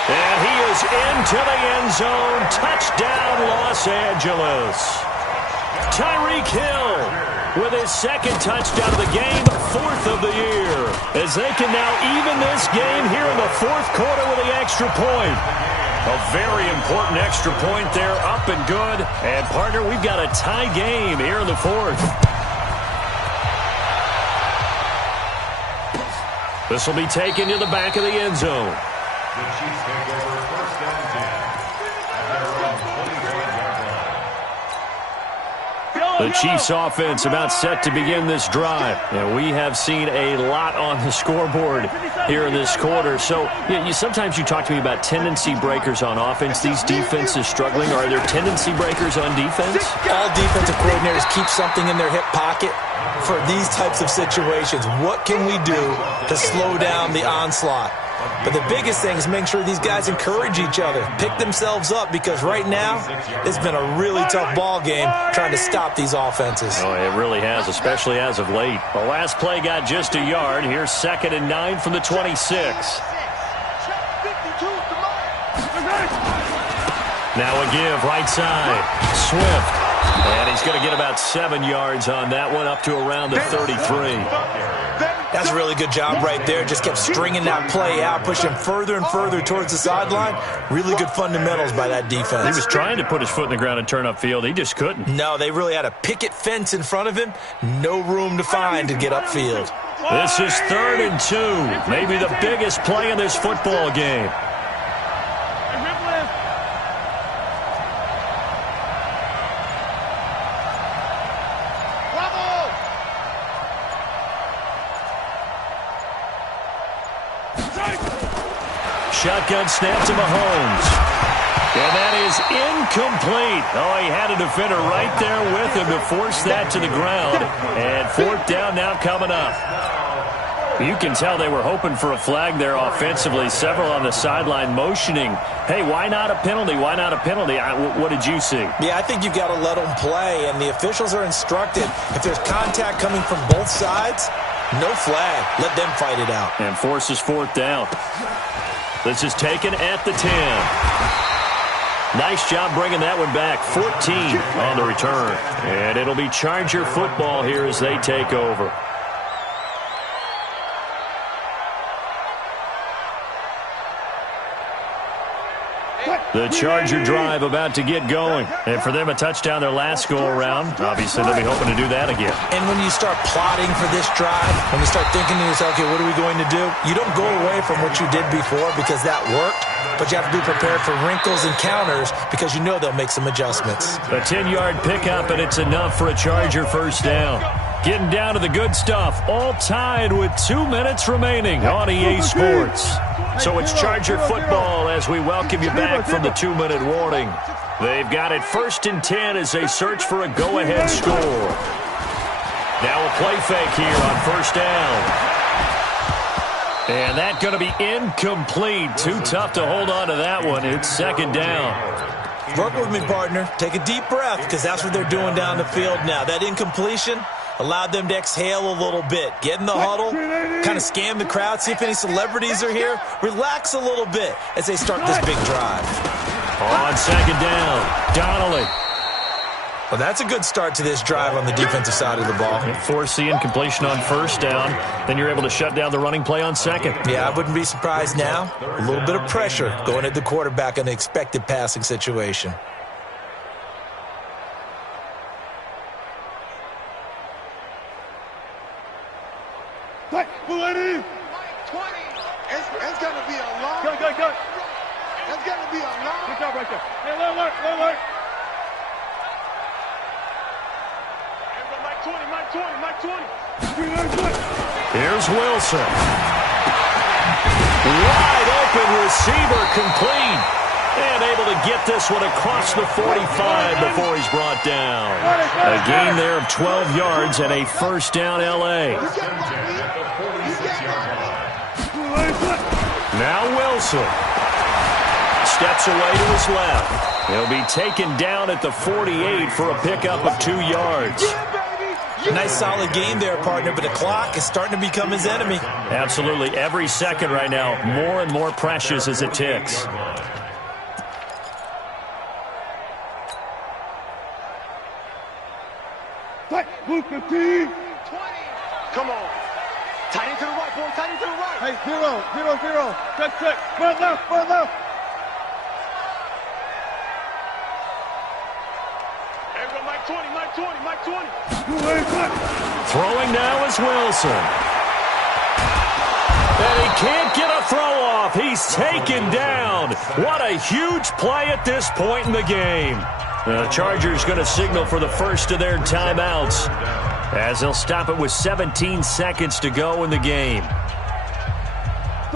And he is into the end zone. Touchdown, Los Angeles. Tyreek Hill with his second touchdown of the game, 4th of the year, as they can now even this game here in the 4th quarter with the extra point. A very important extra point there, up and good. And, partner, we've got a tie game here in the 4th. This will be taken to the back of the end zone. The Chiefs take over first down 10 at their own 25-yard line. The Chiefs offense about set to begin this drive. And we have seen a lot on the scoreboard here in this quarter. So sometimes you talk to me about tendency breakers on offense. These defenses struggling. Are there tendency breakers on defense? All defensive coordinators keep something in their hip pocket for these types of situations. What can we do to slow down the onslaught? But the biggest thing is making sure these guys encourage each other, pick themselves up, because right now it's been a really tough ball game trying to stop these offenses. Oh, it really has, especially as of late. The last play got just a yard. Here's 2nd and 9 from the 26. Now a give, right side. Swift. And he's going to get about 7 yards on that one, up to around the 33. That's a really good job right there. Just kept stringing that play out, pushing further and further towards the sideline. Really good fundamentals by that defense. He was trying to put his foot in the ground and turn upfield. He just couldn't. No, they really had a picket fence in front of him. No room to find to get upfield. This is 3rd and 2. Maybe the biggest play in this football game. Shotgun snap to Mahomes. And that is incomplete. Oh, he had a defender right there with him to force that to the ground. And fourth down now coming up. You can tell they were hoping for a flag there offensively. Several on the sideline motioning, hey, why not a penalty? Why not a penalty? What did you see? Yeah, I think you've got to let them play, and the officials are instructed. If there's contact coming from both sides, no flag. Let them fight it out. And forces fourth down. This is taken at the 10. Nice job bringing that one back. 14 on the return. And it'll be Charger football here as they take over. The Charger drive about to get going. And for them, a touchdown their last go-around. Obviously, they'll be hoping to do that again. And when you start plotting for this drive, when you start thinking to yourself, okay, what are we going to do? You don't go away from what you did before because that worked, but you have to be prepared for wrinkles and counters because you know they'll make some adjustments. A 10-yard pickup, and it's enough for a Charger first down. Getting down to the good stuff, all tied with 2 minutes remaining on EA Sports. So it's Charger football as we welcome you back from the 2-minute warning. They've got it 1st and 10 as they search for a go-ahead score. Now a play fake here on first down. And that's going to be incomplete. Too tough to hold on to that one. It's second down. Work with me, partner. Take a deep breath because that's what they're doing down the field now. That incompletion allowed them to exhale a little bit. Get in the huddle, kind of scan the crowd, see if any celebrities are here. Relax a little bit as they start this big drive. On second down, Donnelly. Well, that's a good start to this drive on the defensive side of the ball. Force the incompletion on first down. Then you're able to shut down the running play on second. Yeah, I wouldn't be surprised now. A little bit of pressure going at the quarterback in an expected passing situation. Pull it in. 20. It's going to be a long. Go. It's going to be a long. Good job right there. Hey, alert. Mike 20. Here's Wilson. Wide open receiver complete. And able to get this one across the 45 before he's brought down. A gain there of 12 yards and a first down L.A. Now Wilson steps away to his left. He'll be taken down at the 48 for a pickup of 2 yards. Nice solid game there, partner, but the clock is starting to become his enemy. Absolutely. Every second right now, more and more precious as it ticks. Move 15. 20. Come on. Tight into the right, boy. Tight into the right. Hey, 0. Check. Run left. Everyone, Mike 20. Throwing now is Wilson. And he can't get a throw off. He's taken down. What a huge play at this point in the game. The Chargers going to signal for the first of their timeouts as they'll stop it with 17 seconds to go in the game.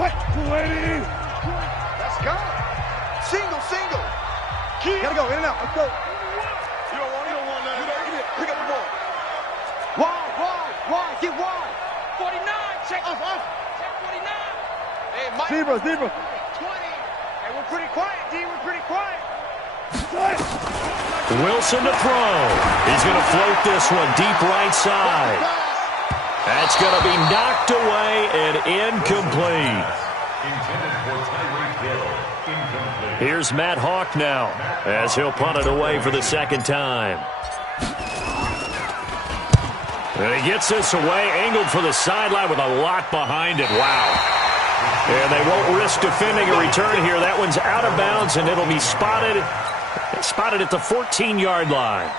Let's go. Single. Gotta go, in and out. Let's go. You don't want that. Pick up the ball. Wide. Get wide. 49. Check. Off. Check 49. Hey, Mike. Zebra. 20. Hey, we're pretty quiet, D. We're pretty quiet. Wilson to throw. He's going to float this one deep right side. That's going to be knocked away and incomplete. Here's Matt Hawk now as he'll punt it away for the second time. And he gets this away, angled for the sideline with a lot behind it. Wow. And they won't risk defending a return here. That one's out of bounds, and it'll be spotted at the 14-yard line.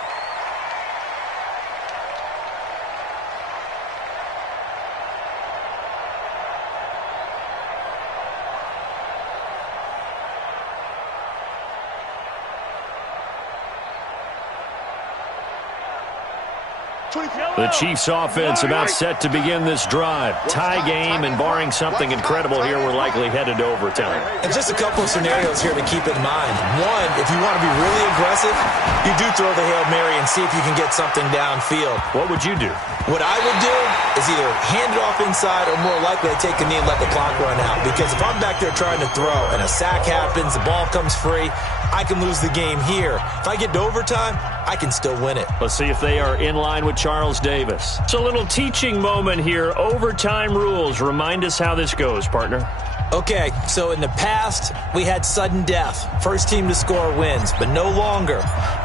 The Chiefs offense about set to begin this drive. Tie game, and barring something incredible here, we're likely headed to overtime. And just a couple of scenarios here to keep in mind. One, if you want to be really aggressive, you do throw the Hail Mary and see if you can get something downfield. What would you do? What I would do is either hand it off inside or more likely I take a knee and let the clock run out. Because if I'm back there trying to throw and a sack happens, the ball comes free, I can lose the game here. If I get to overtime, I can still win it. Let's see if they are in line with Charles Davis. It's a little teaching moment here. Overtime rules. Remind us how this goes, partner. Okay, so in the past, we had sudden death. First team to score wins, but no longer.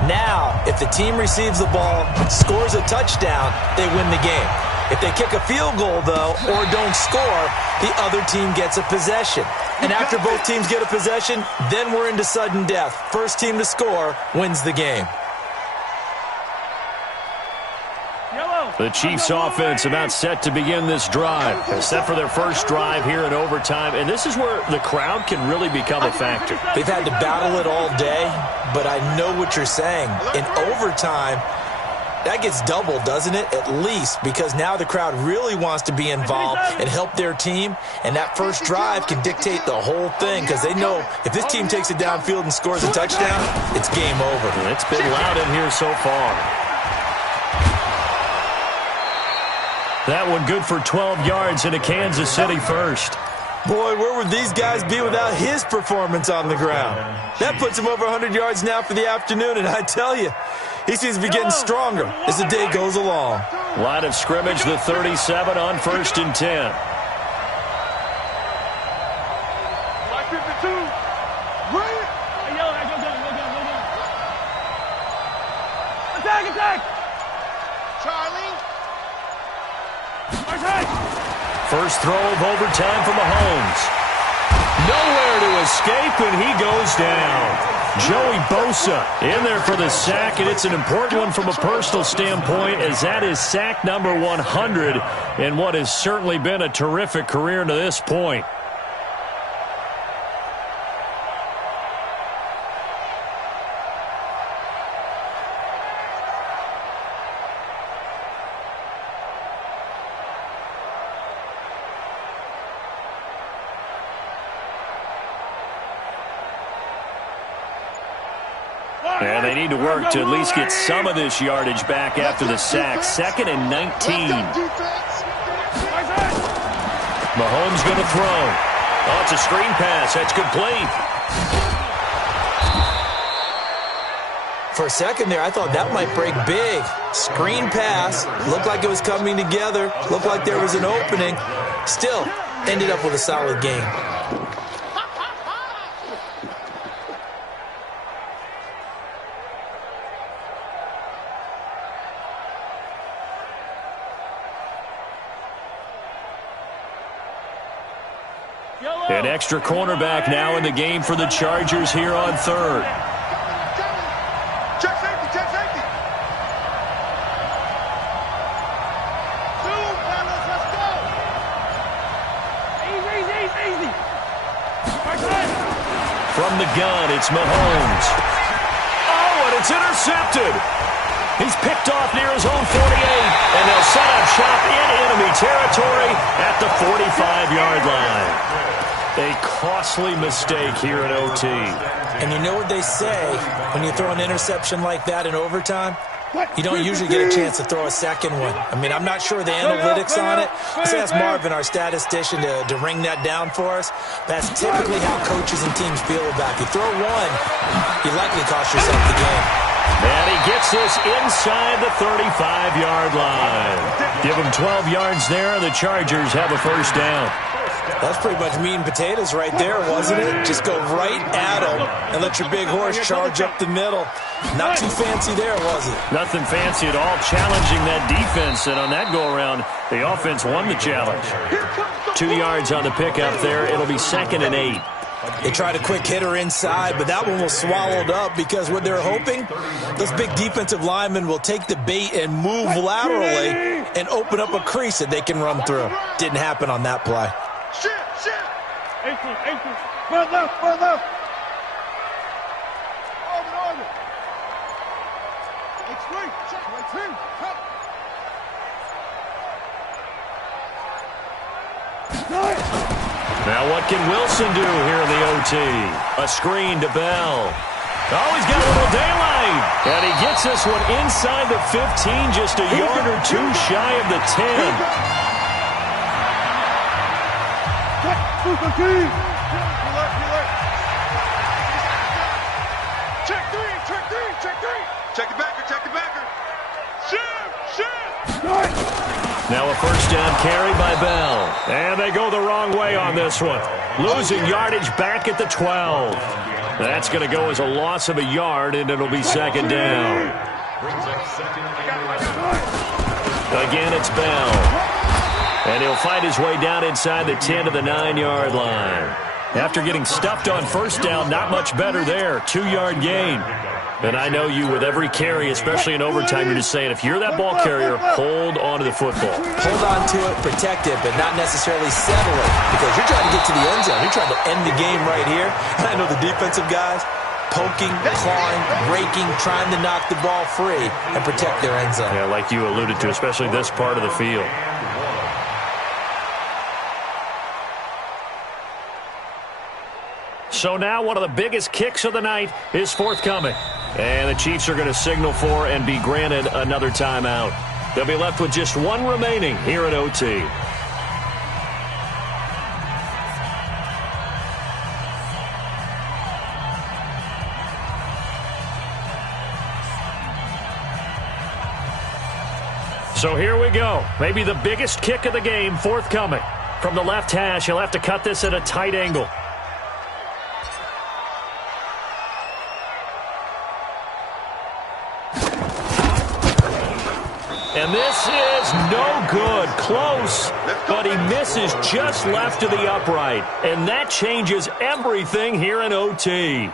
Now, if the team receives the ball, scores a touchdown, they win the game. If they kick a field goal, though, or don't score, the other team gets a possession. And after both teams get a possession, then we're into sudden death. First team to score wins the game. The Chiefs offense about set to begin this drive. They're set for their first drive here in overtime, and this is where the crowd can really become a factor. They've had to battle it all day, but I know what you're saying. In overtime, that gets doubled, doesn't it? At least, because now the crowd really wants to be involved and help their team, and that first drive can dictate the whole thing because they know if this team takes it downfield and scores a touchdown, it's game over. It's been loud in here so far. That one good for 12 yards into Kansas City first. Boy, where would these guys be without his performance on the ground? That puts him over 100 yards now for the afternoon, and I tell you, he seems to be getting stronger as the day goes along. Line of scrimmage, the 37 on 1st and 10. Attack! Charlie! First throw of overtime for Mahomes. Nowhere to escape, and he goes down. Joey Bosa in there for the sack, and it's an important one from a personal standpoint, as that is sack number 100 in what has certainly been a terrific career to this point. And they need to work to at least get some of this yardage back after the sack. 2nd and 19. Mahomes going to throw. Oh, it's a screen pass. That's complete. For a second there, I thought that might break big. Screen pass. Looked like it was coming together. Looked like there was an opening. Still, ended up with a solid game. An extra cornerback now in the game for the Chargers here on 3rd. Check safety, check safety. Two, fellas, let's go. Easy. From the gun, it's Mahomes. Oh, and it's intercepted. He's picked off near his own 48, and they'll set up shop in enemy territory at the 45-yard line. A costly mistake here in OT. And you know what they say when you throw an interception like that in overtime? You don't usually get a chance to throw a second one. I mean, I'm not sure the analytics on it. Let's ask Marvin, our statistician, to ring that down for us. That's typically how coaches and teams feel about it. You throw one, you likely cost yourself the game. And he gets this inside the 35-yard line. Give him 12 yards there, and the Chargers have a first down. That's pretty much meat and potatoes right there, wasn't it? Just go right at them and let your big horse charge up the middle. Not too fancy there, was it? Nothing fancy at all, challenging that defense, and on that go-around, the offense won the challenge. 2 yards on the pickup there. It'll be 2nd and 8. They tried a quick hitter inside, but that one was swallowed up because what they're hoping, those big defensive linemen will take the bait and move laterally and open up a crease that they can run through. Didn't happen on that play. Shit. 18. Front left. Over. Extreme. Check. Right team. Cut. Now what can Wilson do here in the OT? A screen to Bell. Oh, he's got a little daylight. And he gets this one inside the 15, just a yard or two shy of the 10. Check three. Check the backer. Shift. Now a first down carry by Bell. And they go the wrong way on this one. Losing yardage back at the 12. That's going to go as a loss of a yard, and it'll be second down. Again, it's Bell. And he'll fight his way down inside the 10 to the 9-yard line. After getting stuffed on first down, not much better there. 2-yard gain. And I know you, with every carry, especially in overtime, you're just saying, if you're that ball carrier, hold on to the football. Hold on to it, protect it, but not necessarily settle it, because you're trying to get to the end zone. You're trying to end the game right here. And I know the defensive guys poking, clawing, raking, trying to knock the ball free and protect their end zone. Yeah, like you alluded to, especially this part of the field. So now one of the biggest kicks of the night is forthcoming. And the Chiefs are going to signal for and be granted another timeout. They'll be left with just one remaining here at OT. So here we go. Maybe the biggest kick of the game forthcoming. From the left hash, he'll have to cut this at a tight angle. And this is no good. Close, but he misses just left of the upright. And that changes everything here in OT.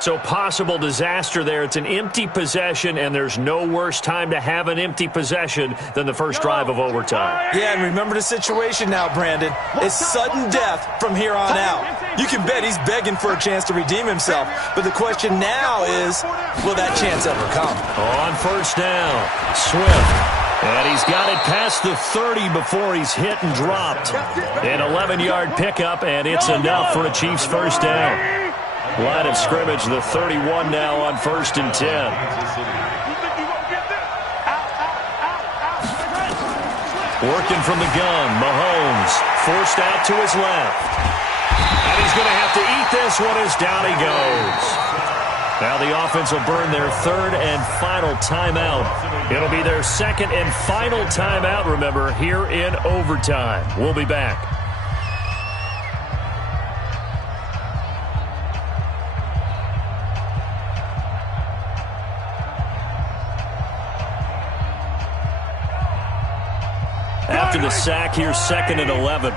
So possible disaster there. It's an empty possession, and there's no worse time to have an empty possession than the first drive of overtime. Yeah, and remember the situation now, Brandon. It's sudden death from here on out. You can bet he's begging for a chance to redeem himself. But the question now is, will that chance ever come? On first down, Swift. And he's got it past the 30 before he's hit and dropped. An 11-yard pickup, and it's enough for a Chiefs first down. Line of scrimmage, the 31 now on 1st and 10. Working from the gun, Mahomes forced out to his left. And he's going to have to eat this one as down he goes. Now the offense will burn their third and final timeout. It'll be their second and final timeout, remember, here in overtime. We'll be back. After the sack, here's 2nd and 11.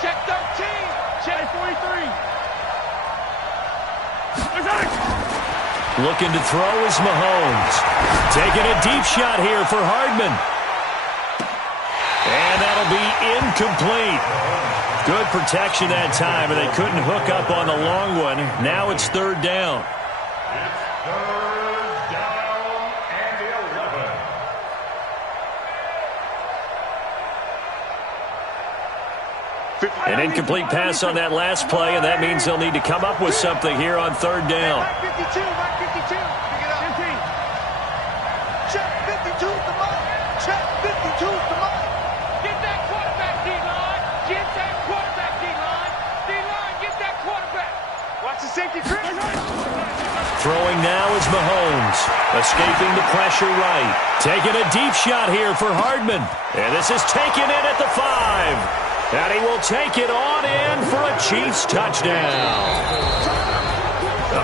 Check 13. Check 43. Looking to throw is Mahomes. Taking a deep shot here for Hardman. And that'll be incomplete. Good protection that time, and they couldn't hook up on the long one. Now it's 3rd down. An incomplete pass on that last play, and that means they'll need to come up with something here on 3rd down. Back 52. Pick it up. 15. Check 52 to Mike. Check 52 to Mike. Get that quarterback, D-line. Get that quarterback, D-line. D-line, get that quarterback. Watch the safety, Chris. Throwing now is Mahomes. Escaping the pressure right. Taking a deep shot here for Hardman. And this is taken in at the 5. And he will take it on in for a Chiefs touchdown.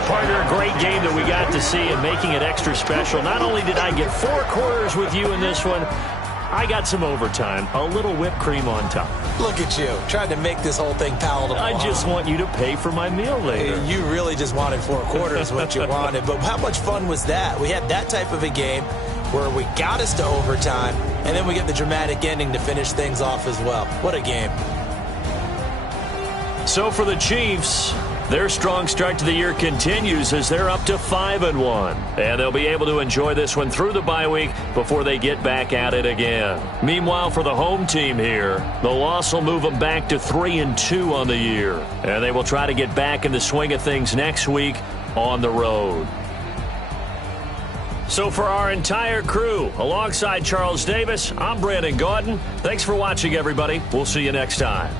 Partner, a great game that we got to see, and making it extra special. Not only did I get 4 quarters with you in this one, I got some overtime, a little whipped cream on top. Look at you, trying to make this whole thing palatable. I just want you to pay for my meal later. You really just wanted 4 quarters, what you wanted. But how much fun was that? We had that type of a game where we got us to overtime, and then we get the dramatic ending to finish things off as well. What a game. So for the Chiefs, Their strong start to the year continues as they're up to 5-1. And they'll be able to enjoy this one through the bye week before they get back at it again. Meanwhile, for the home team here, the loss will move them back to 3-2 on the year. And they will try to get back in the swing of things next week on the road. So for our entire crew, alongside Charles Davis, I'm Brandon Gaudin. Thanks for watching, everybody. We'll see you next time.